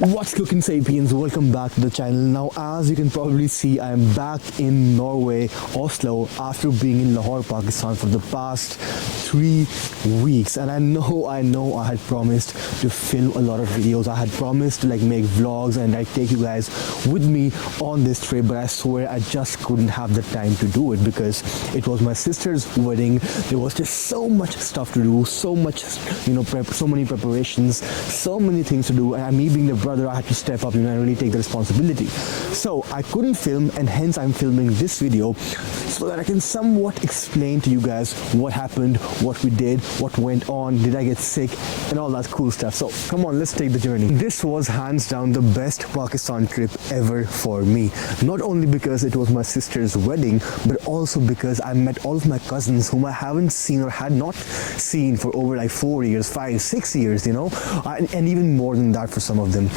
What's cooking, sapiens? Welcome back to the channel. Now, as you can probably see, I am back in Norway, Oslo, after being in Lahore, Pakistan for the past 3 weeks. And I know I had promised to film a lot of videos. I had promised to make vlogs and take you guys with me on this trip, but I swear I just couldn't have the time to do it because it was my sister's wedding. There was just so much stuff to do, so much, so many preparations, so many things to do, and me being the brother, I had to step up, and really take the responsibility. So I couldn't film, and hence I'm filming this video so that I can somewhat explain to you guys what happened, what we did, what went on, did I get sick, and all that cool stuff. So come on, let's take the journey. This was hands down the best Pakistan trip ever for me. Not only because it was my sister's wedding, but also because I met all of my cousins whom I haven't seen or had not seen for over 4 years, 5, 6 years, and even more than that for some of them.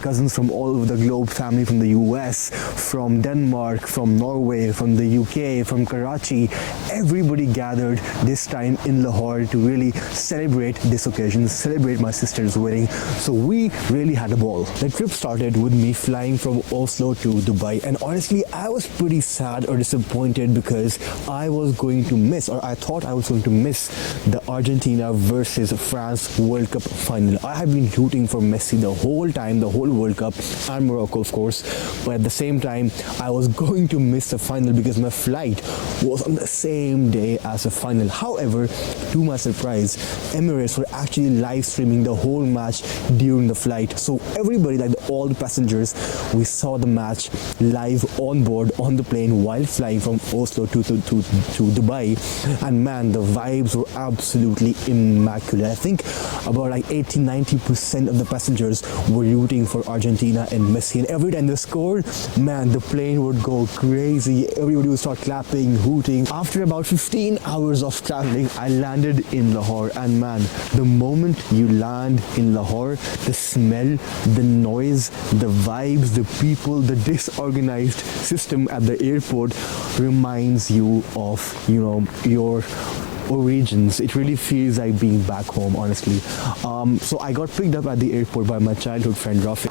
Cousins from all over the globe, family from the US, from Denmark, from Norway, from the UK, from Karachi. Everybody gathered this time in Lahore to really celebrate this occasion, celebrate my sister's wedding. So we really had a ball. The trip started with me flying from Oslo to Dubai, and honestly I was pretty sad or disappointed because I was going to miss, or I thought I was going to miss, the Argentina versus France World Cup final. I have been rooting for Messi the whole time, the whole World Cup, and Morocco of course, but at the same time I was going to miss the final because my flight was on the same day as the final. However, to my surprise, Emirates were actually live streaming the whole match during the flight, so everybody, all the passengers, we saw the match live on board on the plane while flying from Oslo to Dubai. And man, the vibes were absolutely immaculate. I think about 80-90% of the passengers were rooting for Argentina and Messi, and every time they scored, man, the plane would go crazy. Everybody would start clapping, hooting. After about 15 hours of traveling, I landed in Lahore, and man, the moment you land in Lahore, the smell, the noise, the vibes, the people, the disorganized system at the airport reminds you of your origins. It really feels like being back home, honestly. So I got picked up at the airport by my childhood friend Rafi.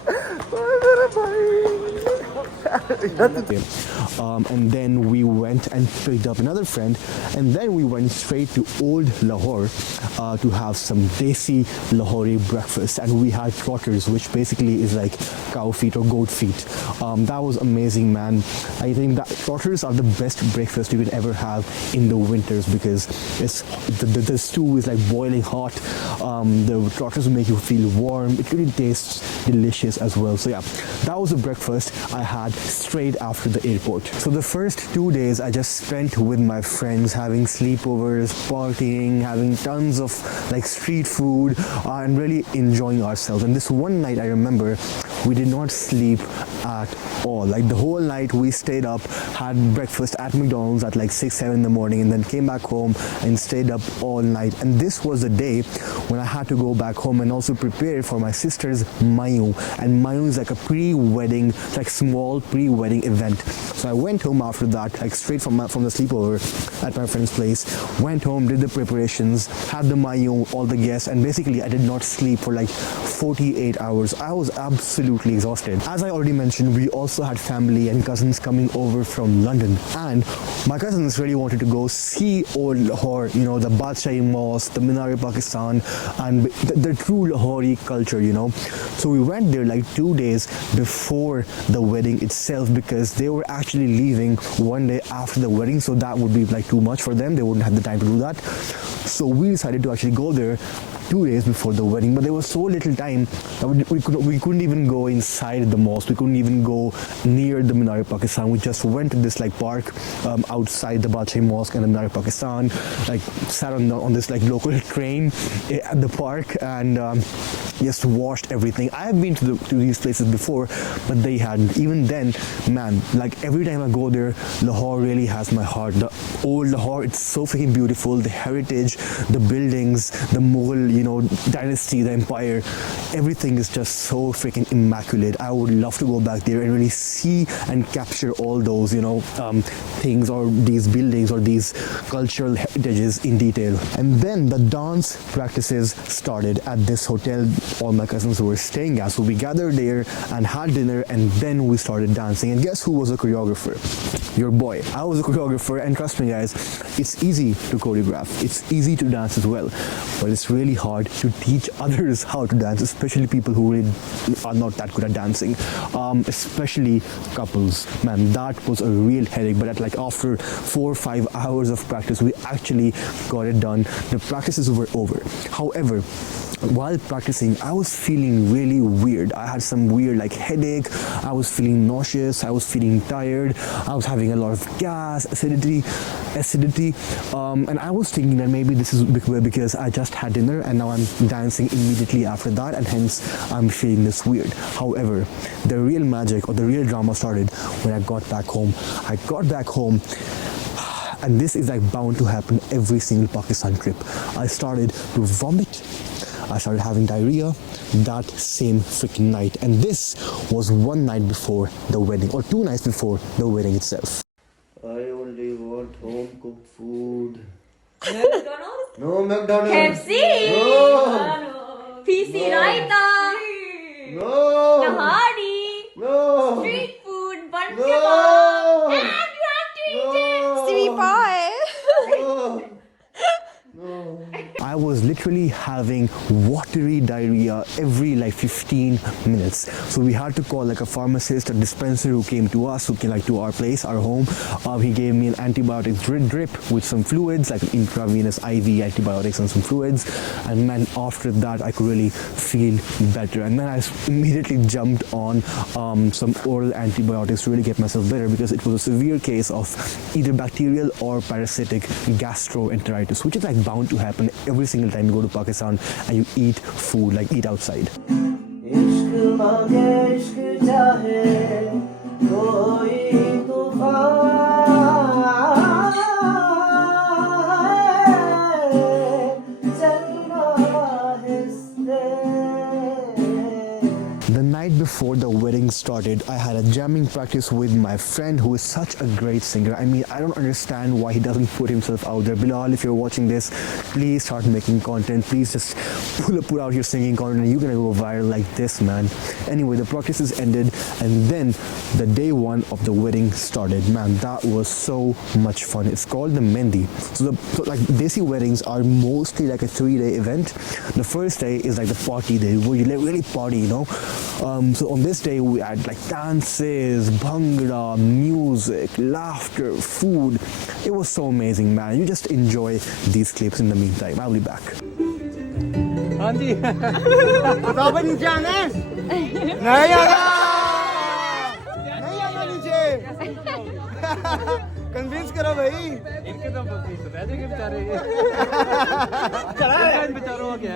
And then we went and picked up another friend, and then we went straight to Old Lahore to have some desi Lahori breakfast, and we had trotters, which basically is like cow feet or goat feet. That was amazing, man. I think that trotters are the best breakfast you can ever have in the winters because the stew is boiling hot. The trotters will make you feel warm. It really tastes delicious as well. So yeah, that was the breakfast I had straight after the airport. So the first 2 days I just spent with my friends, having sleepovers, partying, having tons of street food, and really enjoying ourselves. And this one night I remember we did not sleep at all. The whole night we stayed up, had breakfast at McDonald's at 6-7 in the morning, and then came back home and stayed up all night. And this was the day when I had to go back home and also prepare for my sister's mayu. And mayu is a pre-wedding, small pre-wedding event. So I went home after that, straight from the sleepover at my friend's place. Went home, did the preparations, had the mayu, all the guests, and basically I did not sleep for 48 hours. I was absolutely exhausted. As I already mentioned, we also had family and cousins coming over from London, and my cousins really wanted to go see Old Lahore, the Badshai Mosque, the Minar-e-Pakistan, and the true Lahori culture, So we went there 2 days before the wedding itself because they were actually leaving one day after the wedding, so that would be too much for them. They wouldn't have the time to do that. So we decided to actually go there 2 days before the wedding, but there was so little time that we couldn't even go inside the mosque. We couldn't even go near the Minar-e-Pakistan. We just went to this park outside the Badshai Mosque and the Minar-e-Pakistan, sat on this local train at the park, and just watched everything. I have been to these places before, but they hadn't. Even then, man, every time I go there, Lahore really has my heart. The old Lahore, it's so freaking beautiful. The heritage, the buildings, the Mughal, dynasty, the empire, everything is just so freaking immaculate. I would love to go back there and really see and capture all those, things or these buildings or these cultural heritages in detail. And then the dance practices started at this hotel all my cousins were staying at. So we gathered there and had dinner, and then we started dancing. And guess who was a choreographer? Your boy. I was a choreographer, and trust me guys, it's easy to choreograph. It's easy to dance as well, but it's really hard to teach others how to dance, especially people who really are not that good at dancing, especially couples. Man, that was a real headache, but after 4 or 5 hours of practice, we actually got it done. The practices were over. However, while practicing, I was feeling really weird. I had some weird headache. I was feeling nauseous. I was feeling tired. I was having a lot of gas, acidity, and I was thinking that maybe this is because I just had dinner and now I'm dancing immediately after that, and hence I'm feeling this weird. However, the real magic or the real drama started when I got back home. And this is bound to happen every single Pakistan trip. I started to vomit. I started having diarrhea that same freaking night, and this was one night before the wedding, or 2 nights before the wedding itself. I only want home cooked food. McDonald's? No McDonald's. KFC? No. PC No. Raita? No. Nahari? No. Street food? Bun No. kebab? And you have to eat it! No. Sweet pie! No. No. I was literally having watery diarrhea every 15 minutes. So we had to call a pharmacist, a dispenser who came to us, who came to our place, our home. He gave me an antibiotic drip with some fluids, intravenous IV antibiotics and some fluids. And man, after that, I could really feel better. And then I immediately jumped on some oral antibiotics to really get myself better, because it was a severe case of either bacterial or parasitic gastroenteritis, which is bound to happen every single time you go to Pakistan and you eat food, eat outside. The night before the wedding started, I had a jamming practice with my friend who is such a great singer. I mean, I don't understand why he doesn't put himself out there. Bilal, if you're watching this, please start making content. Please just put out your singing content, and you're gonna go viral like this, man. Anyway, the practices ended, and then the day 1 of the wedding started. Man, that was so much fun. It's called the Mendi. So Desi weddings are mostly a 3-day event. The first day is the party day, where you really party, So on this day we had dances, bhangra, music, laughter, food. It was so amazing, man. You just enjoy these clips in the meantime. I'll be back. हाँ जी बताओ भाई नीचे आना है नहीं आना नीचे convince करो भाई इनके तो बता देंगे बेचारे बेचारों क्या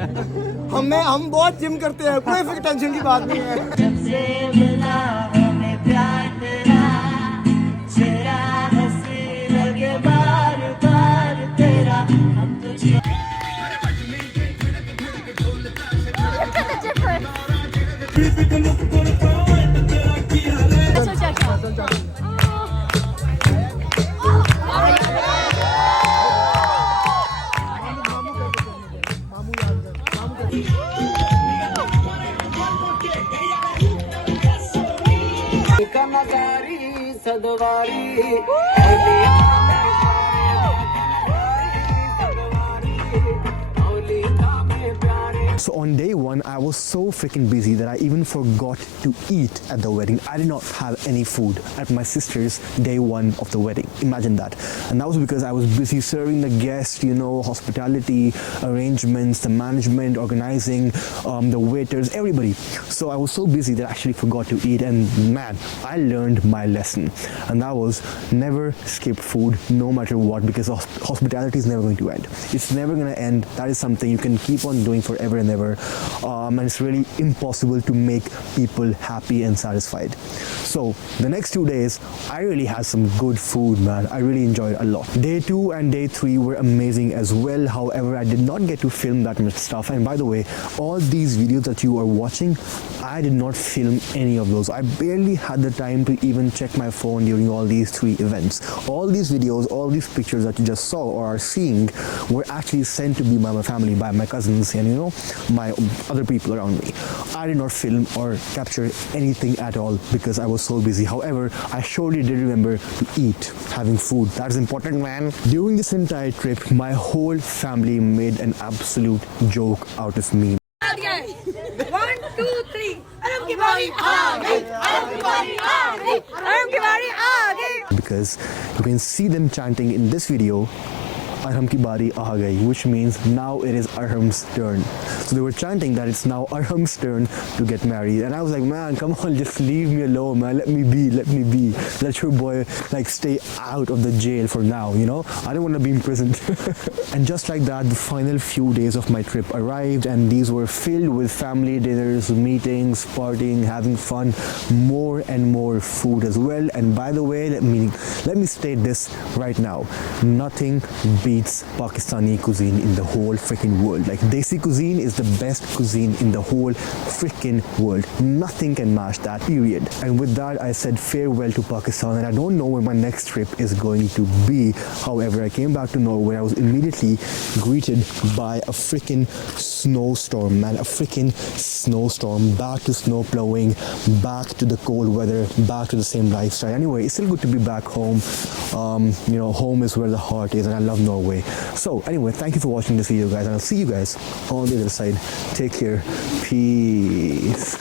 हम बहुत जिम करते हैं कोई फिक्र टेंशन की बात नहीं है जब से मिला हमें प्यार तेरा तेरा हंसी लगे बार बार तेरा हम तुझे So on day 1, I was so freaking busy that I even forgot to eat at the wedding. I did not have any food at my sister's day 1 of the wedding. Imagine that. And that was because I was busy serving the guests, hospitality, arrangements, the management, organizing, the waiters, everybody. So I was so busy that I actually forgot to eat, and man, I learned my lesson. And that was never skip food, no matter what, because hospitality is never going to end. It's never going to end. That is something you can keep on doing forever and ever, and it's really impossible to make people happy and satisfied. So the next 2 days I really had some good food, man. I really enjoyed it a lot. Day 2 and day 3 were amazing as well. However, I did not get to film that much stuff, and by the way, all these videos that you are watching, I did not film any of those. I barely had the time to even check my phone during all these 3 events. All these videos, all these pictures that you just saw or are seeing were actually sent to me by my family, by my cousins, and my other people around me. I did not film or capture anything at all because I was so busy. However, I surely did remember to eat, having food. That's important, man. During this entire trip, my whole family made an absolute joke out of me. 1, 2, 3 अरम की बारी आ गई अरम की बारी आ गई अरम की बारी आ गई Because you can see them chanting in this video, Arham ki bari aa gayi, which means now it is Arham's turn. So they were chanting that it's now Arham's turn to get married, and I was like, man, come on, just leave me alone, man. Let me be. Let your boy stay out of the jail for now. I don't want to be imprisoned. And just like that, the final few days of my trip arrived, and these were filled with family dinners, meetings, partying, having fun, more and more food as well. And by the way, let me state this right now: nothing beats Pakistani cuisine in the whole freaking world. Like, Desi cuisine is the best cuisine in the whole freaking world. Nothing can match that, period. And with that, I said farewell to Pakistan, and I don't know where my next trip is going to be. However, I came back to Norway. I was immediately greeted by a freaking snowstorm, man. A freaking snowstorm. Back to snow plowing, back to the cold weather, back to the same lifestyle. Anyway, it's still good to be back home. Home is where the heart is, and I love Norway. So anyway, thank you for watching this video, guys, and I'll see you guys on the other side. Take care. Peace.